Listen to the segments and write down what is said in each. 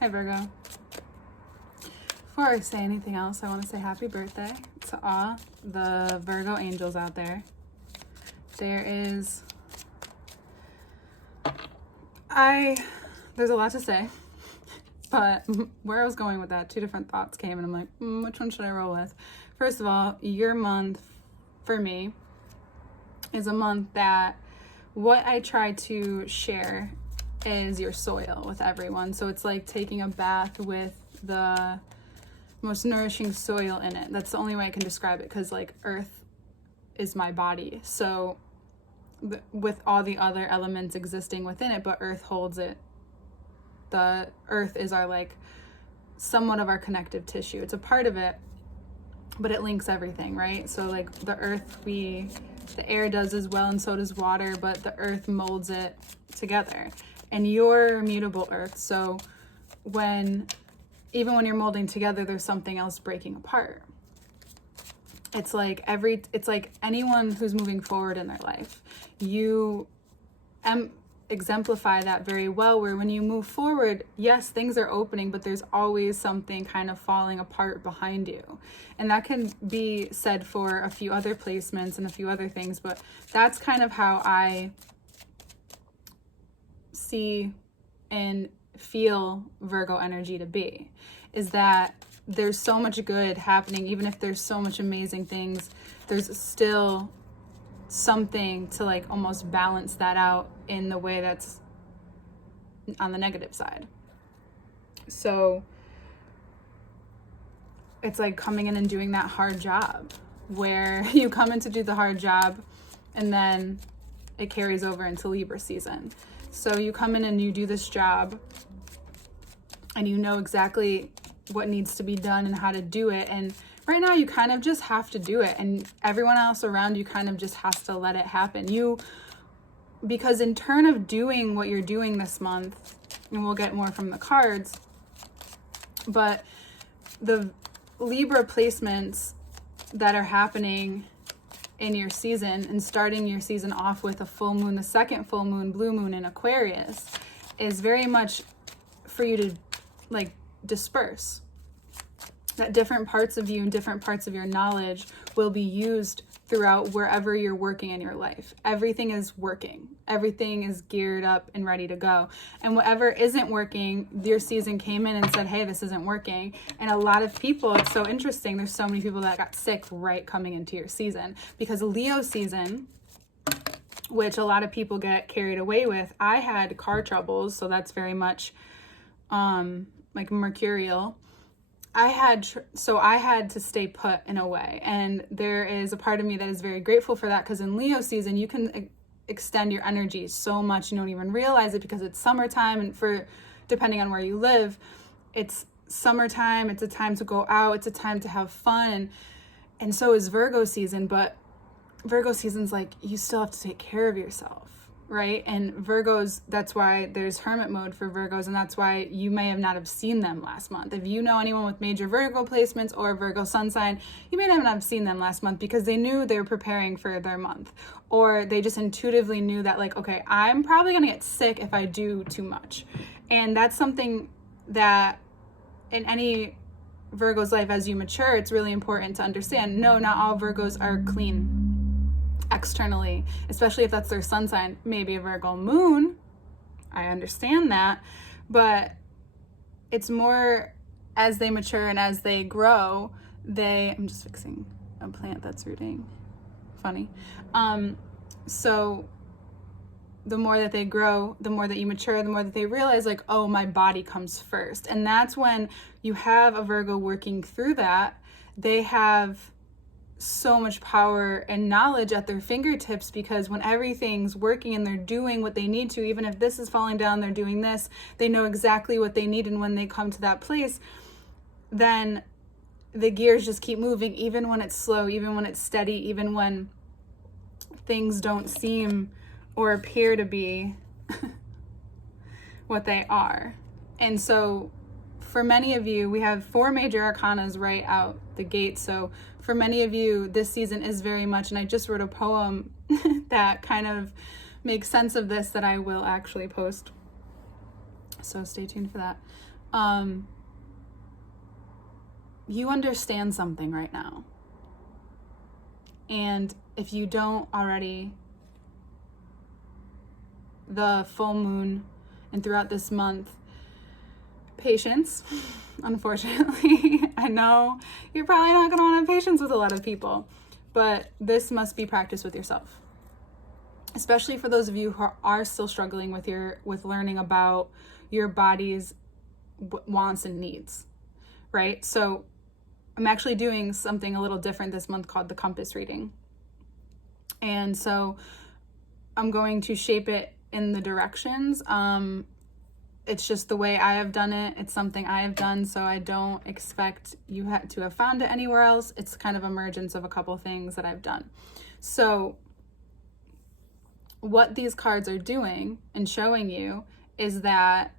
Hi Virgo. Before I say anything else, I want to say happy birthday to all the Virgo angels out there. There's a lot to say, but where I was going with that, two different thoughts came and I'm like, which one should I roll with? First of all, your month for me is a month that what I try to share is your soil with everyone. So it's like taking a bath with the most nourishing soil in it. That's the only way I can describe it, because like earth is my body. So with all the other elements existing within it, but earth holds it. The earth is our like somewhat of our connective tissue. It's a part of it, but it links everything, right? So like the earth, the air does as well, and so does water, but the earth molds it together. And you're mutable earth. So even when you're molding together, there's something else breaking apart. It's like anyone who's moving forward in their life, you exemplify that very well, where when you move forward, yes, things are opening, but there's always something kind of falling apart behind you. And that can be said for a few other placements and a few other things, but that's kind of how I see and feel Virgo energy to be, is that there's so much good happening. Even if there's so much amazing things, there's still something to like almost balance that out in the way that's on the negative side. So it's like coming in and doing that hard job, where you come in to do the hard job and then it carries over into Libra season. So you come in and you do this job and you know exactly what needs to be done and how to do it. And right now you kind of just have to do it. And everyone else around you kind of just has to let it happen. Because in turn of doing what you're doing this month, and we'll get more from the cards, but the Libra placements that are happening in your season and starting your season off with a full moon, the second full moon, blue moon in Aquarius, is very much for you to like disperse. That different parts of you and different parts of your knowledge will be used throughout wherever you're working in your life. Everything is working. Everything is geared up and ready to go. And whatever isn't working, your season came in and said, hey, this isn't working. And a lot of people, it's so interesting, there's so many people that got sick right coming into your season. Because Leo season, which a lot of people get carried away with, I had car troubles, so that's very much like mercurial. I had to stay put in a way, and there is a part of me that is very grateful for that, because in Leo season you can extend your energy so much you don't even realize it, because it's summertime, and for depending on where you live, it's summertime, it's a time to go out, it's a time to have fun, and so is Virgo season. But Virgo season's like, you still have to take care of yourself, right? And Virgos, that's why there's hermit mode for Virgos, and that's why you may not have seen them last month. If you know anyone with major Virgo placements or Virgo sun sign, you may not have seen them last month because they knew they were preparing for their month, or they just intuitively knew that like, okay, I'm probably gonna get sick if I do too much. And that's something that in any Virgo's life, as you mature, it's really important to understand, no, not all Virgos are clean externally, especially if that's their sun sign. Maybe a Virgo moon, I understand that, but it's more as they mature and as they grow, I'm just fixing a plant that's rooting, funny. So the more that they grow, the more that you mature, the more that they realize like, oh, my body comes first. And that's when you have a Virgo working through that. They have so much power and knowledge at their fingertips, because when everything's working and they're doing what they need to, even if this is falling down, they're doing this, they know exactly what they need. And when they come to that place, then the gears just keep moving, even when it's slow, even when it's steady, even when things don't seem or appear to be what they are. And so for many of you, we have 4 major arcanas right out the gate. So for many of you, this season is very much, and I just wrote a poem that kind of makes sense of this that I will actually post. So stay tuned for that. you understand something right now. And if you don't already, the full moon and throughout this month, patience, unfortunately. I know you're probably not going to want to have patience with a lot of people, but this must be practiced with yourself. Especially for those of you who are still struggling with learning about your body's wants and needs, right? So I'm actually doing something a little different this month called the compass reading. And so I'm going to shape it in the directions. It's just the way I have done it. It's something I have done, so I don't expect you to have found it anywhere else. It's kind of a mergence of a couple things that I've done. So what these cards are doing and showing you is that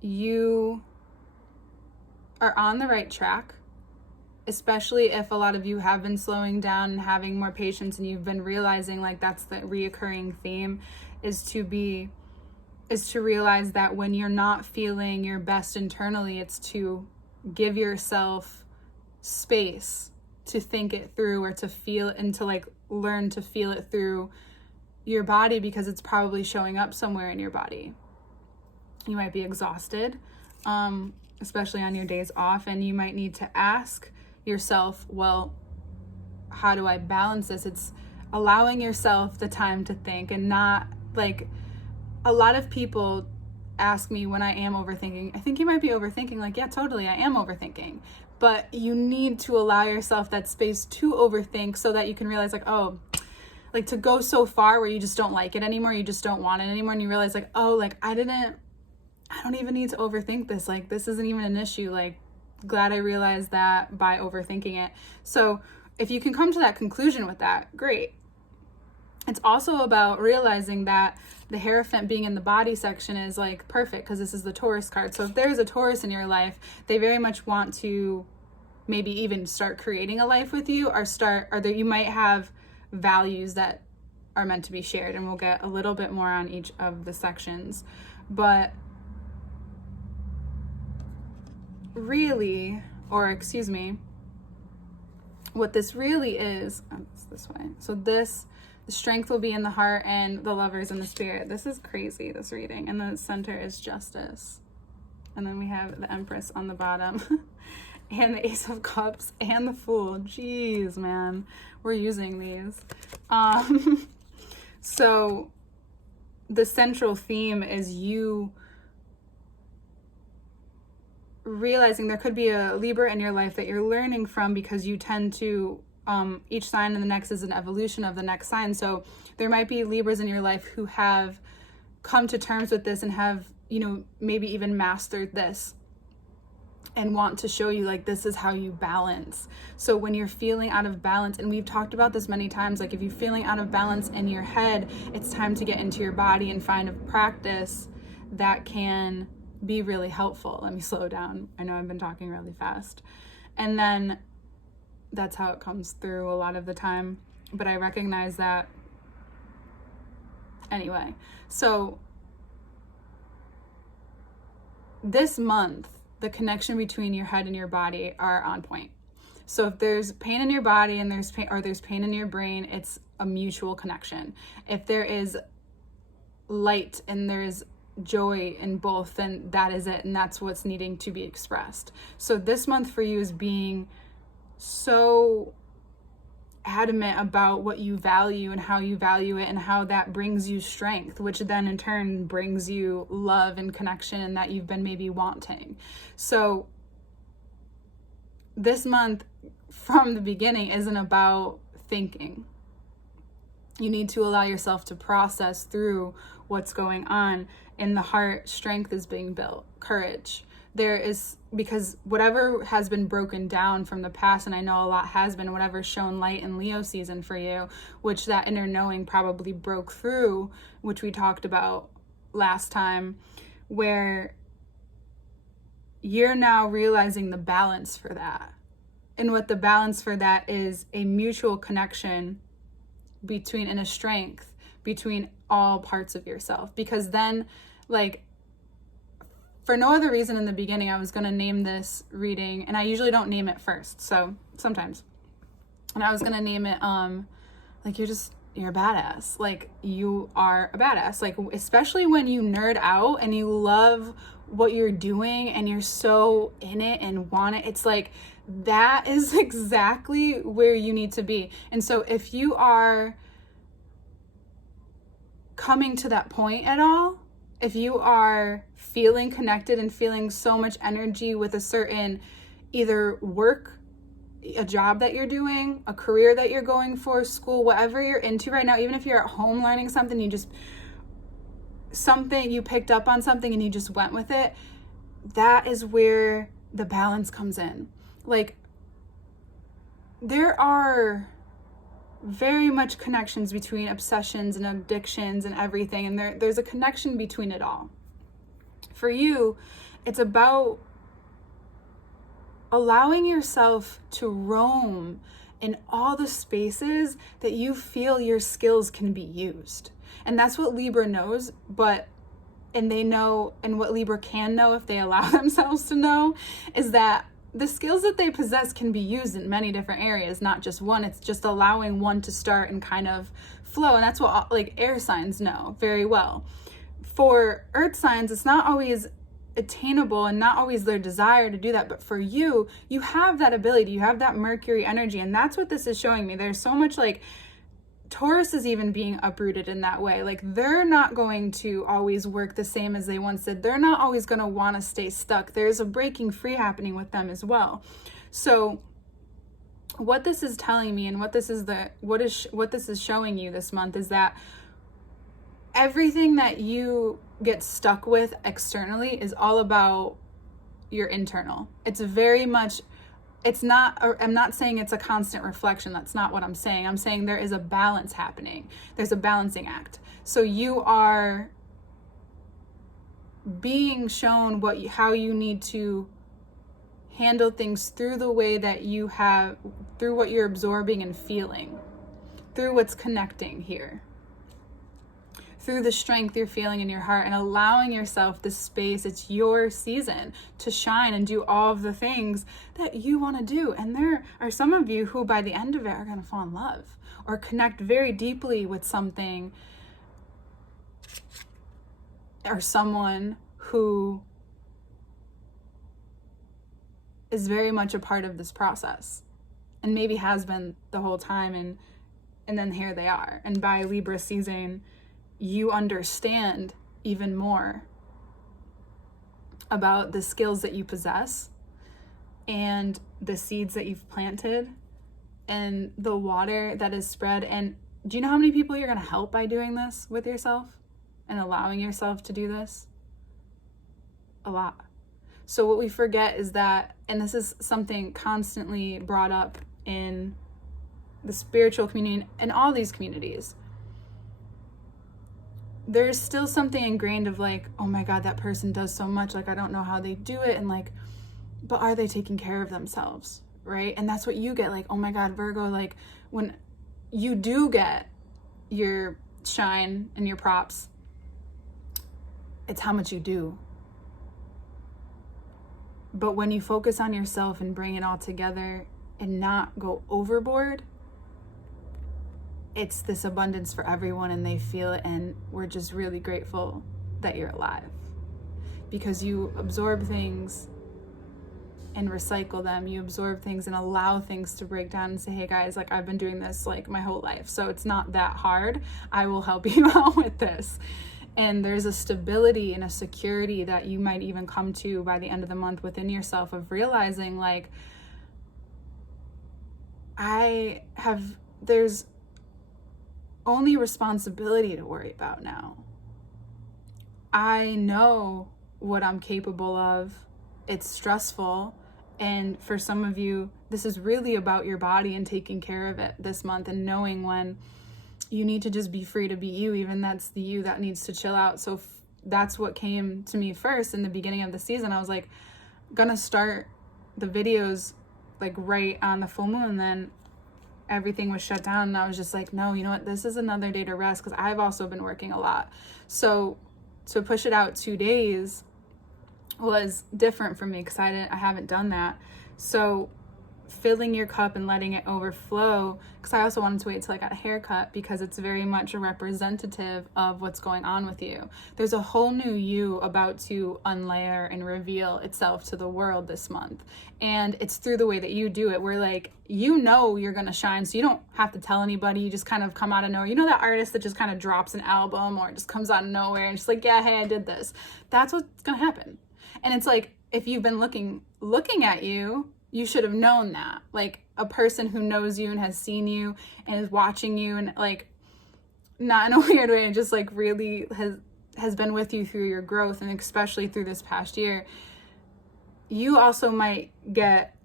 you are on the right track, especially if a lot of you have been slowing down and having more patience, and you've been realizing, like, that's the reoccurring theme, is to realize that when you're not feeling your best internally, it's to give yourself space to think it through, or to feel and to like learn to feel it through your body, because it's probably showing up somewhere in your body. You might be exhausted, especially on your days off, and you might need to ask yourself, well, how do I balance this? It's allowing yourself the time to think, and not like, a lot of people ask me when I am overthinking, I think you might be overthinking. Like, yeah, totally, I am overthinking. But you need to allow yourself that space to overthink, so that you can realize, like, oh, like, to go so far where you just don't like it anymore, you just don't want it anymore, and you realize, like, oh, like, I don't even need to overthink this. Like, this isn't even an issue. Like, glad I realized that by overthinking it. So if you can come to that conclusion with that, great. It's also about realizing that the Hierophant being in the body section is like perfect, because this is the Taurus card. So if there's a Taurus in your life, they very much want to maybe even start creating a life with you, or you might have values that are meant to be shared, and we'll get a little bit more on each of the sections. But really, what this really is, it's this way. So the strength will be in the heart, and the Lovers in the spirit. This is crazy, this reading. And the center is Justice. And then we have the Empress on the bottom. And the Ace of Cups and the Fool. Jeez, man. We're using these. So the central theme is you realizing there could be a Libra in your life that you're learning from, because you tend to each sign in the next is an evolution of the next sign. So there might be Libras in your life who have come to terms with this and have, maybe even mastered this, and want to show you, like, this is how you balance. So when you're feeling out of balance, and we've talked about this many times, like, if you're feeling out of balance in your head, it's time to get into your body and find a practice that can be really helpful. Let me slow down. I know I've been talking really fast. And then that's how it comes through a lot of the time, but I recognize that anyway. So this month, the connection between your head and your body are on point. So if there's pain in your body and there's pain in your brain, it's a mutual connection. If there is light and there's joy in both, then that is it, and that's what's needing to be expressed. So this month for you is being so adamant about what you value and how you value it, and how that brings you strength, which then in turn brings you love and connection, and that you've been maybe wanting. So this month from the beginning isn't about thinking. You need to allow yourself to process through what's going on. In the heart, strength is being built, courage. There is, because whatever has been broken down from the past, and I know a lot has been, whatever's shown light in Leo season for you, which that inner knowing probably broke through, which we talked about last time, where you're now realizing the balance for that. And what the balance for that is a mutual connection between, and a strength between all parts of yourself. Because then, like, for no other reason in the beginning, I was going to name this reading, and I usually don't name it first, so sometimes. And I was going to name it, like, you're a badass. Like, you are a badass. Like, especially when you nerd out and you love what you're doing and you're so in it and want it. It's like, that is exactly where you need to be. And so if you are coming to that point at all, if you are feeling connected and feeling so much energy with a certain either work, a job that you're doing, a career that you're going for, school, whatever you're into right now, even if you're at home learning something, you picked up on something and you just went with it, that is where the balance comes in. Like, there are very much connections between obsessions and addictions and everything, and there's a connection between it all. For you, it's about allowing yourself to roam in all the spaces that you feel your skills can be used. And that's what Libra knows, and they know, and what Libra can know if they allow themselves to know, is that the skills that they possess can be used in many different areas, not just one. It's just allowing one to start and kind of flow. And that's what like air signs know very well. For earth signs, it's not always attainable and not always their desire to do that. But for you, you have that ability, you have that Mercury energy. And that's what this is showing me. There's so much like Taurus is even being uprooted in that way. Like, they're not going to always work the same as they once did. They're not always going to want to stay stuck. There's a breaking free happening with them as well. So what this is telling me, and what this is showing you this month, is that everything that you get stuck with externally is all about your internal. It's very much, I'm not saying it's a constant reflection. That's not what I'm saying. I'm saying there is a balance happening. There's a balancing act. So you are being shown how you need to handle things through the way that you have, through what you're absorbing and feeling, through what's connecting here, through the strength you're feeling in your heart, and allowing yourself the space. It's your season to shine and do all of the things that you want to do. And there are some of you who by the end of it are going to fall in love or connect very deeply with something or someone who is very much a part of this process and maybe has been the whole time, and then here they are. And by Libra season, you understand even more about the skills that you possess and the seeds that you've planted and the water that is spread. And do you know how many people you're going to help by doing this with yourself and allowing yourself to do this? A lot. So what we forget is that, and this is something constantly brought up in the spiritual community and all these communities, there's still something ingrained of like, oh my God, that person does so much. Like, I don't know how they do it. And like, but are they taking care of themselves? Right? And that's what you get. Like, oh my God, Virgo, like when you do get your shine and your props, it's how much you do. But when you focus on yourself and bring it all together and not go overboard, it's this abundance for everyone, and they feel it, and we're just really grateful that you're alive because you absorb things and recycle them. You absorb things and allow things to break down and say, hey guys, like I've been doing this like my whole life, so it's not that hard. I will help you out with this. And there's a stability and a security that you might even come to by the end of the month within yourself of realizing like, there's only responsibility to worry about now. I know what I'm capable of. It's stressful. And for some of you, this is really about your body and taking care of it this month and knowing when you need to just be free to be you, even that's the you that needs to chill out. So that's what came to me first in the beginning of the season. I was like, gonna start the videos like right on the full moon, and then everything was shut down, and I was just like, no, you know what, this is another day to rest, because I've also been working a lot. So to push it out 2 days was different for me because I haven't done that. So filling your cup and letting it overflow, because I also wanted to wait till I got a haircut because it's very much a representative of what's going on with you. There's a whole new you about to unlayer and reveal itself to the world this month. And it's through the way that you do it. Where like, you know, you're going to shine. So you don't have to tell anybody. You just kind of come out of nowhere. You know, that artist that just kind of drops an album or just comes out of nowhere and just like, yeah, hey, I did this. That's what's going to happen. And it's like, if you've been looking at you, you should have known that. Like a person who knows you and has seen you and is watching you and like, not in a weird way, and just like really has been with you through your growth, and especially through this past year. You also might get,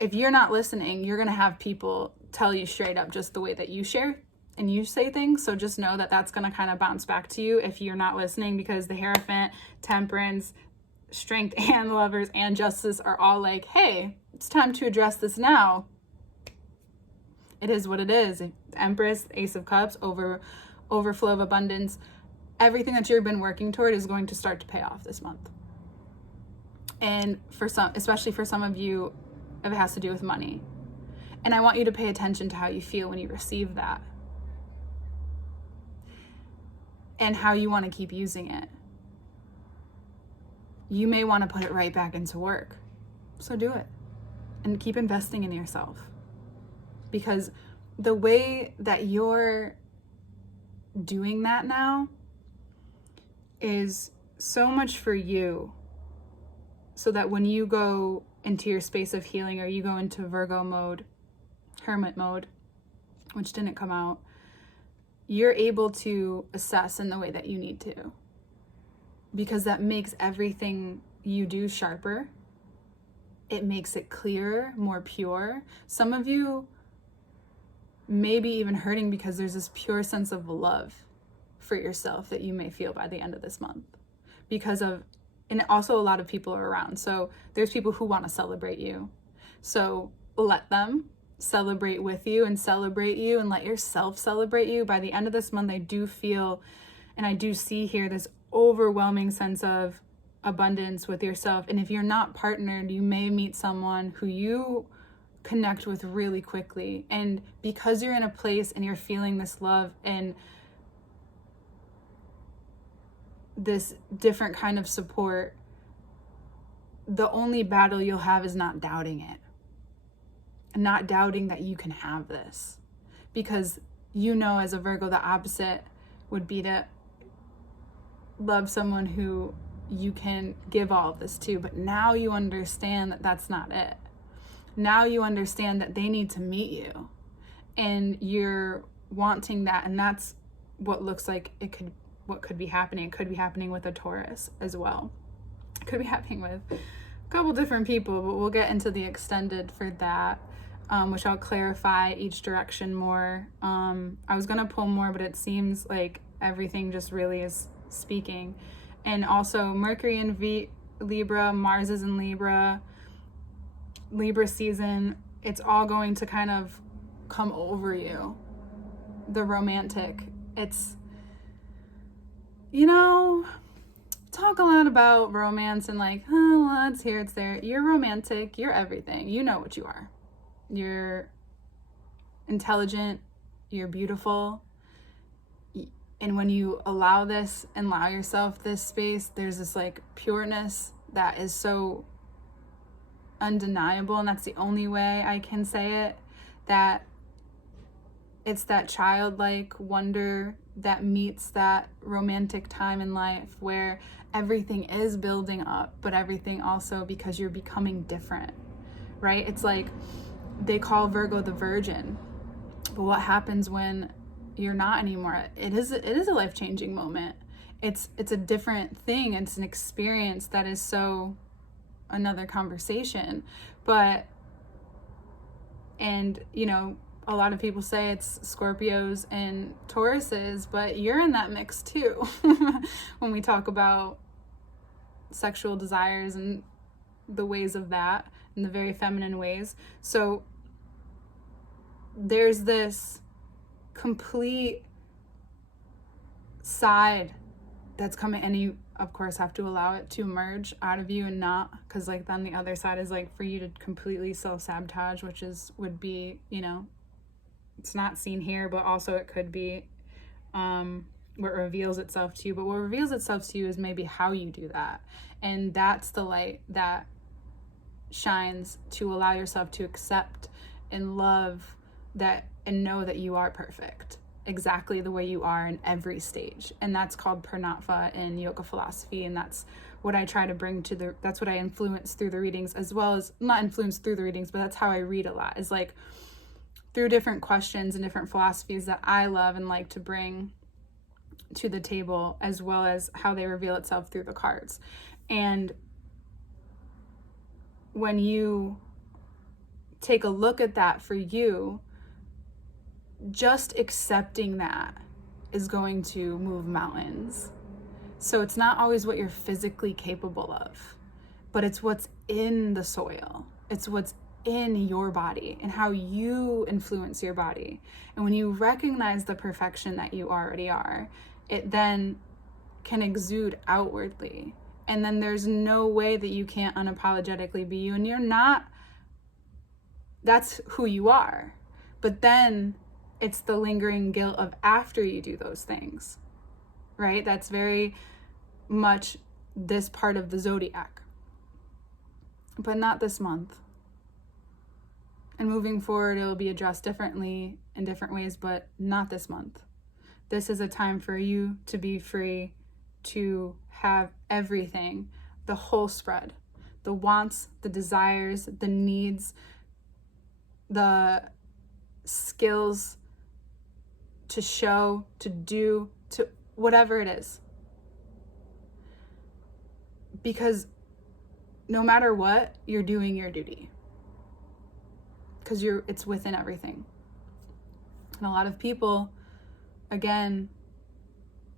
if you're not listening, you're going to have people tell you straight up just the way that you share and you say things. So just know that that's going to kind of bounce back to you if you're not listening, because the Hierophant, Temperance, Strength, and Lovers, and Justice are all like, hey, it's time to address this now. It is what it is. Empress, Ace of Cups, overflow of abundance. Everything that you've been working toward is going to start to pay off this month. And for some, especially for some of you, if it has to do with money. And I want you to pay attention to how you feel when you receive that. And how you want to keep using it. You may want to put it right back into work. So do it. And keep investing in yourself. Because the way that you're doing that now is so much for you. So that when you go into your space of healing, or you go into Virgo mode, hermit mode, which didn't come out, you're able to assess in the way that you need to. Because that makes everything you do sharper. It makes it clearer, more pure. Some of you may be even hurting because there's this pure sense of love for yourself that you may feel by the end of this month. Because of, and also a lot of people are around. So there's people who want to celebrate you. So let them celebrate with you and celebrate you, and let yourself celebrate you. By the end of this month, I do feel, and I do see here, this overwhelming sense of abundance with yourself. And if you're not partnered, you may meet someone who you connect with really quickly. And because you're in a place and you're feeling this love and this different kind of support, the only battle you'll have is not doubting it. Not doubting that you can have this. Because you know, as a Virgo, the opposite would be to love someone who you can give all of this to. But now you understand that that's not it. Now you understand that they need to meet you. And you're wanting that. And that's what looks like what could be happening. It could be happening with a Taurus as well. It could be happening with a couple different people, but we'll get into the extended for that, which I'll clarify each direction more. I was going to pull more, but it seems like everything just really is speaking. And also Mercury in Libra, Mars is in Libra season. It's all going to kind of come over you. The romantic. It's, talk a lot about romance and like, oh, well, it's here, it's there. You're romantic. You're everything. You know what you are. You're intelligent. You're beautiful. And when you allow this and allow yourself this space, there's this like pureness that is so undeniable. And that's the only way I can say it, that it's that childlike wonder that meets that romantic time in life where everything is building up, but everything also, because you're becoming different, right? It's like they call Virgo the virgin, but what happens when you're not anymore? It is a life-changing moment. It's a different thing. It's an experience that is so another conversation. But, and a lot of people say it's Scorpios and Tauruses, but you're in that mix too. When we talk about sexual desires and the ways of that, in the very feminine ways. So there's this complete side that's coming, and of course, have to allow it to emerge out of you and not, because like then the other side is like for you to completely self-sabotage, which would be, you know, it's not seen here, but also it could be what reveals itself to you. But what reveals itself to you is maybe how you do that. And that's the light that shines to allow yourself to accept and love that and know that you are perfect exactly the way you are in every stage. And that's called Pranatva in yoga philosophy, and that's what I try to bring to that's what I influence through the readings, as well as not influence through the readings, but that's how I read a lot, is like through different questions and different philosophies that I love and like to bring to the table, as well as how they reveal itself through the cards. And when you take a look at that for you, just accepting that is going to move mountains. So it's not always what you're physically capable of, but it's what's in the soil. It's what's in your body and how you influence your body. And when you recognize the perfection that you already are, it then can exude outwardly. And then there's no way that you can't unapologetically be you. And you're not, that's who you are. But then it's the lingering guilt of after you do those things, right? That's very much this part of the zodiac. But not this month. And moving forward, it will be addressed differently in different ways, but not this month. This is a time for you to be free, to have everything, the whole spread, the wants, the desires, the needs, the skills to show, to do, to whatever it is. Because no matter what, you're doing your duty. Because it's within everything. And a lot of people, again,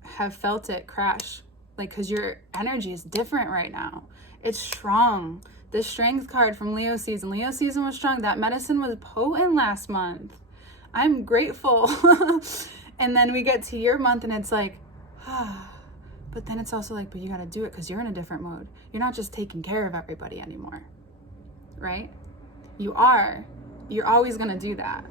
have felt it crash. Like, because your energy is different right now. It's strong. The strength card from Leo season. Leo season was strong. That medicine was potent last month. I'm grateful. And then we get to your month and it's like, but then it's also like, but you got to do it because you're in a different mode. You're not just taking care of everybody anymore, right? You are. You're always going to do that.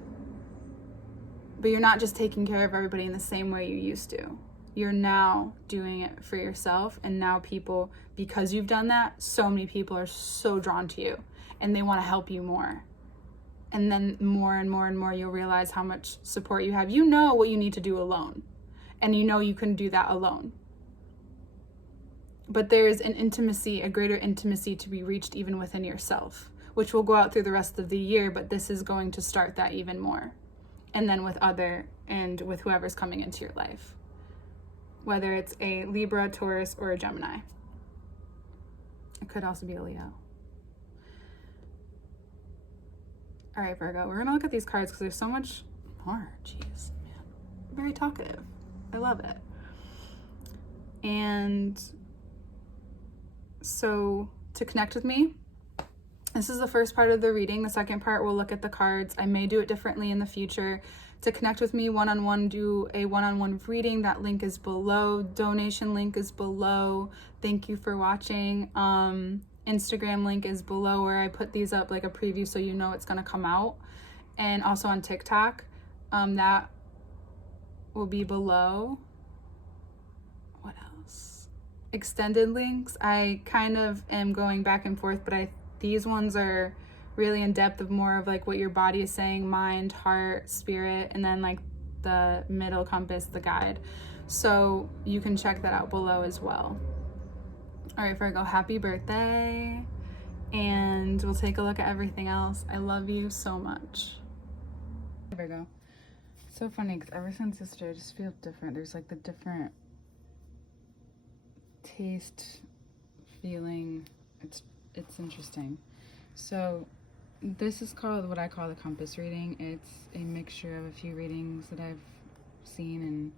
But you're not just taking care of everybody in the same way you used to. You're now doing it for yourself. And now people, because you've done that, so many people are so drawn to you and they want to help you more. And then more and more and more, you'll realize how much support you have. You know what you need to do alone. And you know you can do that alone. But there's an intimacy, a greater intimacy to be reached even within yourself, which will go out through the rest of the year. But this is going to start that even more. And then with with whoever's coming into your life. Whether it's a Libra, Taurus, or a Gemini. It could also be a Leo. All right, Virgo, we're going to look at these cards because there's so much more. Jeez, man. I'm very talkative. I love it. And so to connect with me, this is the first part of the reading. The second part, we'll look at the cards. I may do it differently in the future. To connect with me one-on-one, do a one-on-one reading. That link is below. Donation link is below. Thank you for watching. Instagram link is below where I put these up like a preview so you know it's going to come out. And also on TikTok, that will be below. What else? Extended links. I kind of am going back and forth, but these ones are really in depth of more of like what your body is saying, mind, heart, spirit, and then like the middle compass, the guide. So you can check that out below as well. All right, Virgo, happy birthday. And we'll take a look at everything else. I love you so much. Virgo. So funny because ever since yesterday, I just feel different. There's like the different taste, feeling. It's interesting. So this is called what I call the compass reading. It's a mixture of a few readings that I've seen, and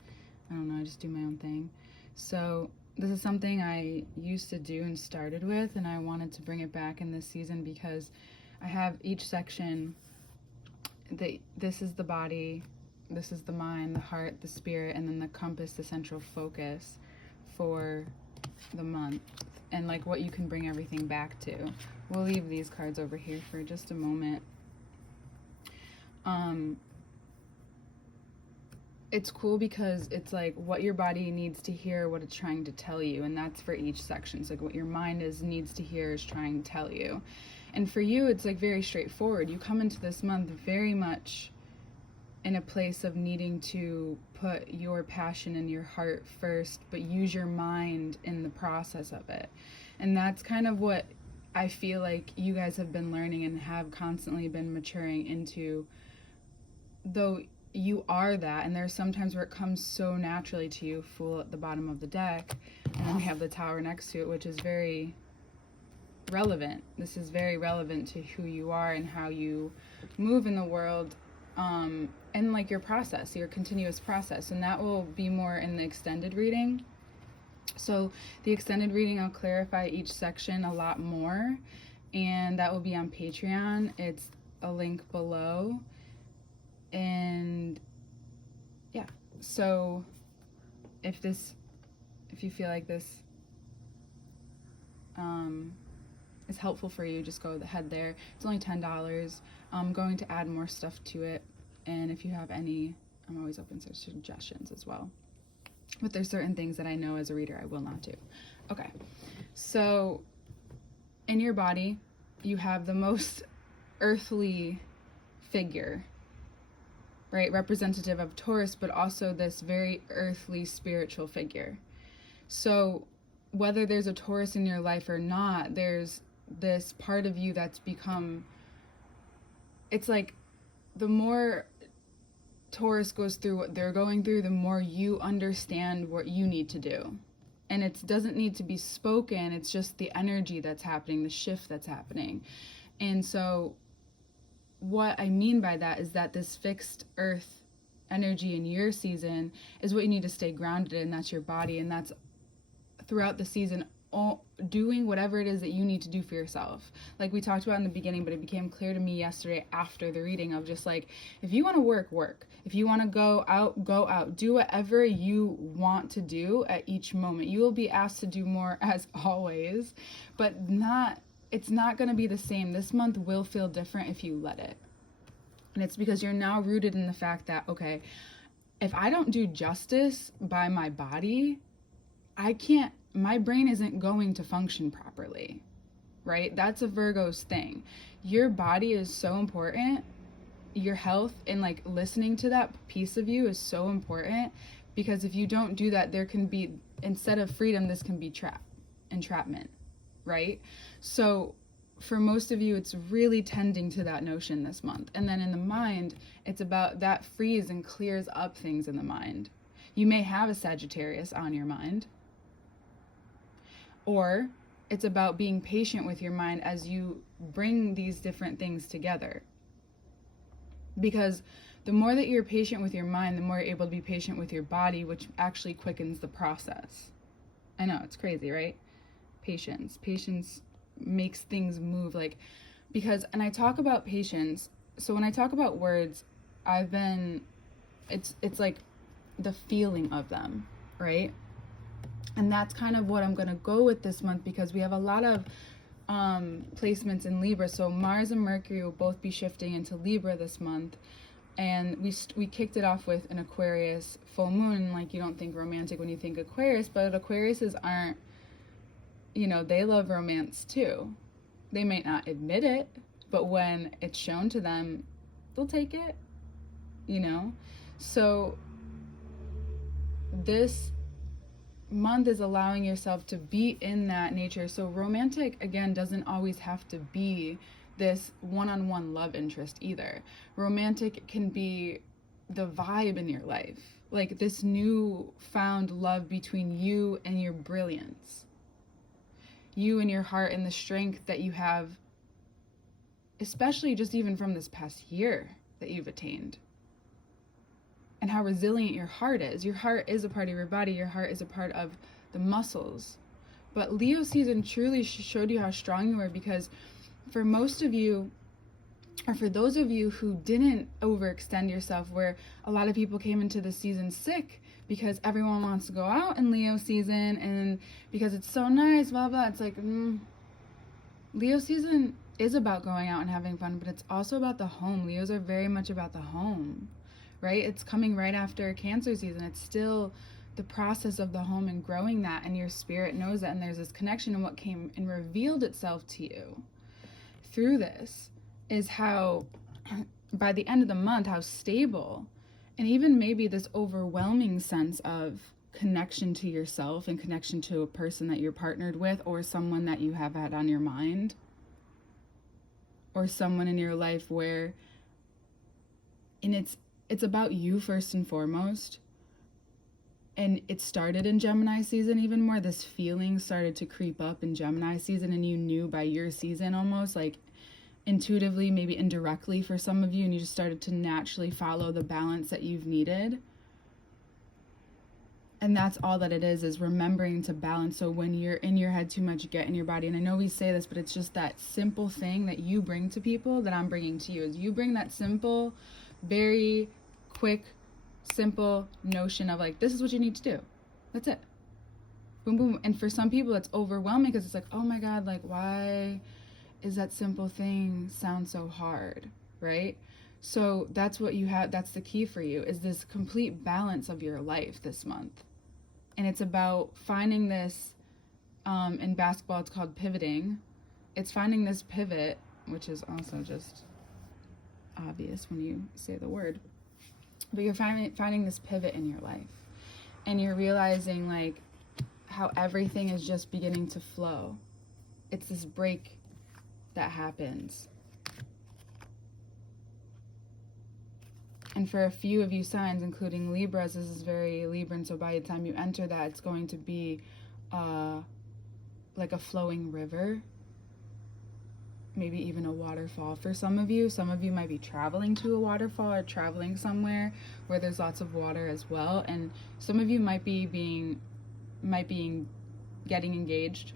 I don't know, I just do my own thing. So this is something I used to do and started with, and I wanted to bring it back in this season because I have each section. This is the body, this is the mind, the heart, the spirit, and then the compass, the central focus for the month and like what you can bring everything back to. We'll leave these cards over here for just a moment. It's cool because it's like what your body needs to hear, what it's trying to tell you, and that's for each section. So like what your mind needs to hear is trying to tell you. And for you, it's like very straightforward. You come into this month very much in a place of needing to put your passion and your heart first, but use your mind in the process of it. And that's kind of what I feel like you guys have been learning and have constantly been maturing into, though you are that, and there's sometimes where it comes so naturally to you. Fool at the bottom of the deck, and then we have the Tower next to it, which is very relevant. This is very relevant to who you are and how you move in the world, and like your process, your continuous process. And that will be more in the extended reading. So the extended reading, I'll clarify each section a lot more, and that will be on Patreon. It's a link below. And yeah, so if you feel like this is helpful for you, just go ahead there. It's only $10. I'm going to add more stuff to it, and if you have any, I'm always open to suggestions as well. But there's certain things that I know as a reader I will not do. Okay, so in your body, you have the most earthly figure, right? Representative of Taurus, but also this very earthly spiritual figure. So whether there's a Taurus in your life or not, there's this part of you that's become, it's like the more Taurus goes through what they're going through, the more you understand what you need to do. And it doesn't need to be spoken, it's just the energy that's happening, the shift that's happening. And so what I mean by that is that this fixed earth energy in your season is what you need to stay grounded in. That's your body, and that's throughout the season doing whatever it is that you need to do for yourself. Like we talked about in the beginning, but it became clear to me yesterday after the reading of just like, if you want to work. If you want to go out. Do whatever you want to do at each moment. You will be asked to do more as always, but it's not going to be the same. This month will feel different if you let it. And it's because you're now rooted in the fact that, okay, if I don't do justice by my body, my brain isn't going to function properly, right? That's a Virgo's thing. Your body is so important. Your health and like listening to that piece of you is so important, because if you don't do that, there can be, instead of freedom, this can be entrapment, right? So for most of you, it's really tending to that notion this month. And then in the mind, it's about that frees and clears up things in the mind. You may have a Sagittarius on your mind, or it's about being patient with your mind as you bring these different things together. Because the more that you're patient with your mind, the more you're able to be patient with your body, which actually quickens the process. I know, it's crazy, right? Patience makes things move, like, because, and I talk about patience, so when I talk about words, it's like the feeling of them, right? And that's kind of what I'm going to go with this month, because we have a lot of placements in Libra. So Mars and Mercury will both be shifting into Libra this month, and we kicked it off with an Aquarius full moon. Like, you don't think romantic when you think Aquarius, but Aquariuses aren't, they love romance too. They may not admit it, but when it's shown to them, they'll take it, So this month is allowing yourself to be in that nature. So romantic, again, doesn't always have to be this one-on-one love interest either. Romantic can be the vibe in your life, like this new found love between you and your brilliance, you and your heart, and the strength that you have, especially just even from this past year that you've attained, and how resilient your heart is. Your heart is a part of your body. Your heart is a part of the muscles. But Leo season truly showed you how strong you were, because for most of you, or for those of you who didn't overextend yourself, where a lot of people came into the season sick because everyone wants to go out in Leo season, and because it's so nice, blah, blah. It's like, Leo season is about going out and having fun, but it's also about the home. Leos are very much about the home, right? It's coming right after Cancer season. It's still the process of the home and growing that, and your spirit knows that, and there's this connection, and what came and revealed itself to you through this is how by the end of the month, how stable, and even maybe this overwhelming sense of connection to yourself and connection to a person that you're partnered with, or someone that you have had on your mind, or someone in your life where, and it's about you first and foremost. And it started in Gemini season even more. This feeling started to creep up in Gemini season, and you knew by your season almost, like intuitively, maybe indirectly for some of you, and you just started to naturally follow the balance that you've needed. And that's all that it is remembering to balance. So when you're in your head too much, you get in your body. And I know we say this, but it's just that simple thing that you bring to people that I'm bringing to you. Is you bring that simple, very quick, simple notion of like, this is what you need to do. That's it. Boom, boom. And for some people, it's overwhelming because it's like, oh my God, like, why is that simple thing sound so hard, right? So that's what you have. That's the key for you, is this complete balance of your life this month. And it's about finding this, in basketball, it's called pivoting. It's finding this pivot, which is also just obvious when you say the word. But you're finding this pivot in your life. And you're realizing like how everything is just beginning to flow. It's this break that happens. And for a few of you signs, including Libras, this is very Libran, so by the time you enter that, it's going to be like a flowing river, maybe even a waterfall for some of you. Some of you might be traveling to a waterfall or traveling somewhere where there's lots of water as well. And some of you might be getting engaged,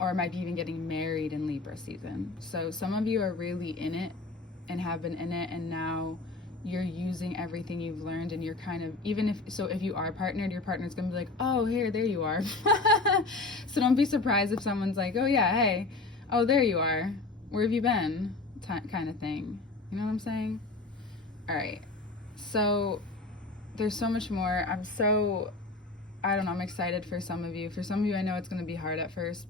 or might be even getting married in Libra season. So some of you are really in it and have been in it, and now you're using everything you've learned, and you're kind of, even if you are partnered, your partner's gonna be like, oh, here, there you are. So don't be surprised if someone's like, oh yeah, hey, oh, there you are. Where have you been? Kind of thing. You know what I'm saying? All right. So there's so much more. I'm excited for some of you. For some of you, I know it's going to be hard at first,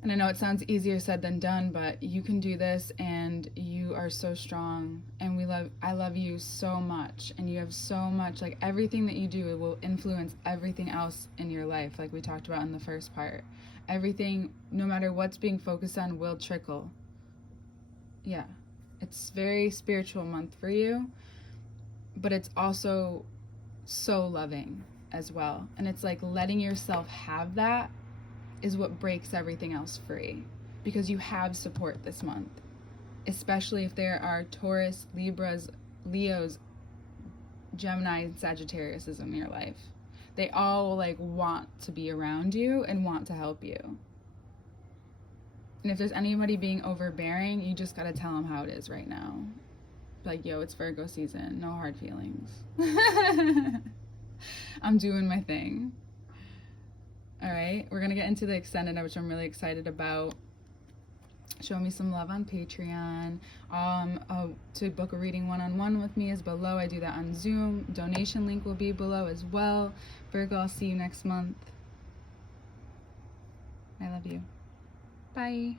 and I know it sounds easier said than done, but you can do this, and you are so strong, and I love you so much, and you have so much, like everything that you do, it will influence everything else in your life, like we talked about in the first part. Everything, no matter what's being focused on, will trickle. Yeah, it's very spiritual month for you, but it's also so loving as well. And it's like letting yourself have that is what breaks everything else free, because you have support this month, especially if there are Taurus, Libras, Leos, Gemini, and Sagittarius in your life. They all like want to be around you and want to help you. And if there's anybody being overbearing, you just gotta tell them how it is right now. Like, yo, it's Virgo season, no hard feelings. I'm doing my thing. All right, we're gonna get into the extended, which I'm really excited about. Show me some love on Patreon. To book a reading one-on-one with me is below. I do that on Zoom. Donation link will be below as well. Virgo, I'll see you next month. I love you. Bye.